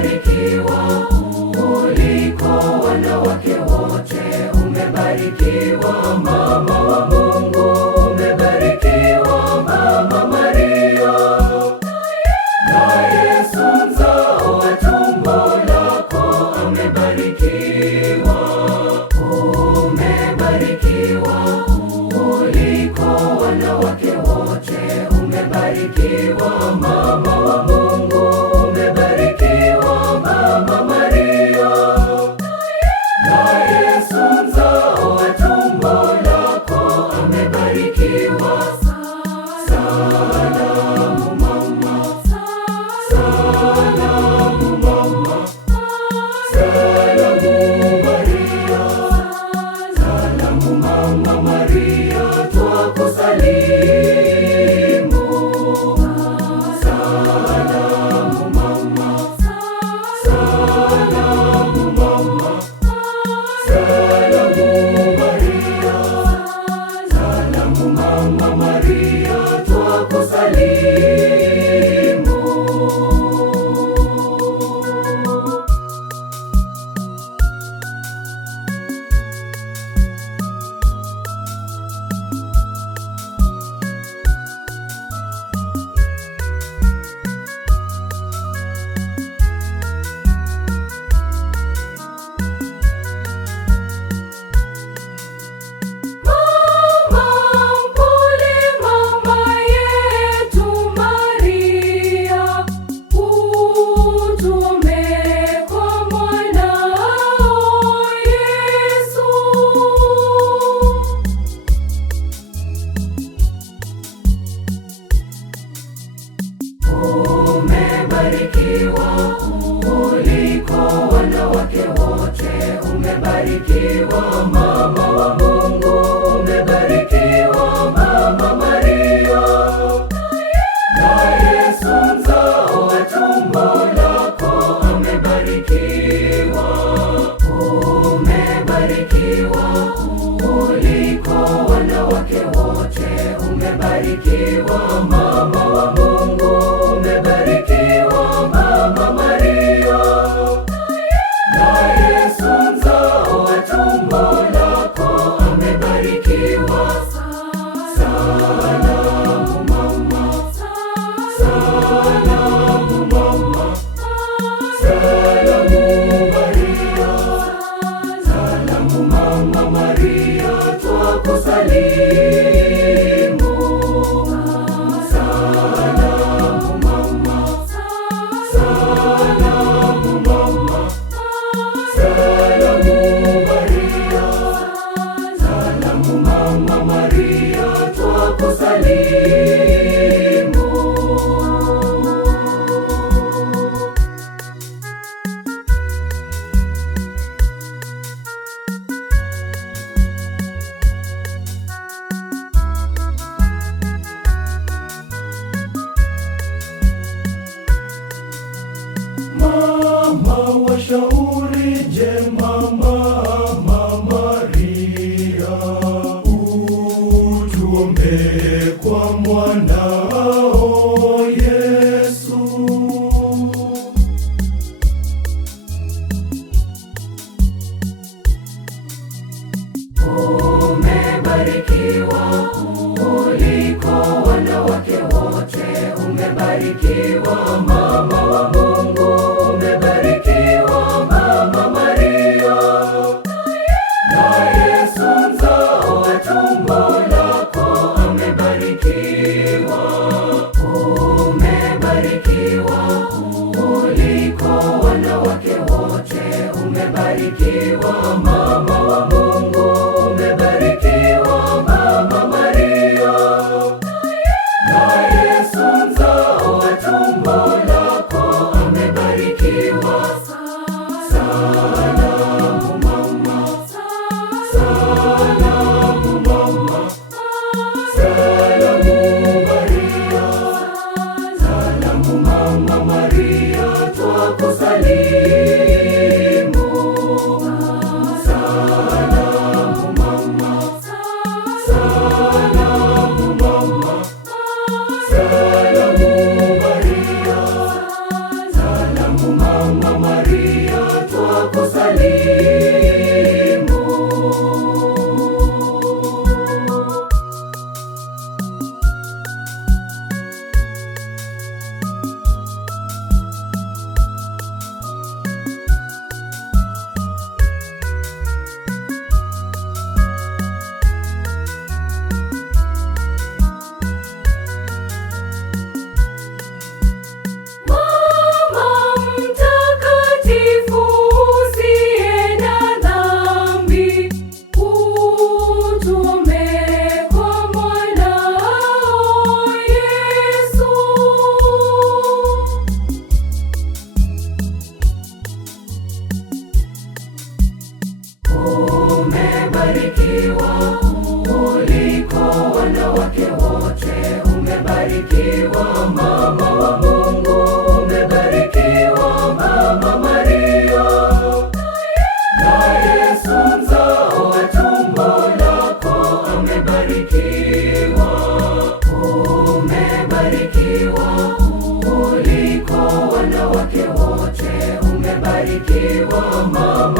umebarikiwa kuliko wanawake wote, umebarikiwa mama wa Mungu, umebarikiwa Mama Maria, na Yesu mzao wa tumbo lako amebarikiwa. Umebarikiwa kuliko wanawake wote, umebarikiwa mama wa Mungu, umebarikiwa Mama Maria, na Yesu mzao wa tumbo lako amebarikiwa. Salamu mama, salamu mama, salamu Maria, salamu Mama Maria, twakusalimu. Salamu mama, salamu mama, salamu Maria, salamu Mama Maria, twakusalimu. Mama mpole, mama yetu Maria, utuombee kwa mwanao Yesu. Umebarikiwa kuliko wanawake wote, umebarikiwa mama wa Mungu, umebarikiwa Mama Maria, na Yesu mzao wa tumbo lako amebarikiwa. Umebarikiwa kuliko wanawake wote, umebarikiwa mama wa Mungu, umebarikiwa Mama Maria, na Yesu mzao wa tumbo lako amebarikiwa. Salamu mama, salamu mama, salamu Maria, salamu Mama Maria, twakusalimu. Salamu mama, salamu mama, salamu Maria, salamu Mama Maria, twakusalimu. Mama wa shauri jema, Mama Maria, utuombee kwa mwanao Yesu. Umebarikiwa kuliko wanawake wote, umebarikiwa mama wa Mungu, umebarikiwa Mama Maria, na Yesu mzao wa tumbo lako amebarikiwa. Umebarikiwa kuliko wanawake wote, umebarikiwa mama wa Mungu, umebarikiwa Mama Maria, na Yesu mzao wa tumbo lako umebarikiwa kuliko wanawake wote, umebarikiwa mama wa Mungu, umebarikiwa Mama Maria, na Yesu mzao wa tumbo lako amebarikiwa. Umebarikiwa kuliko wanawake wote, umebarikiwa mama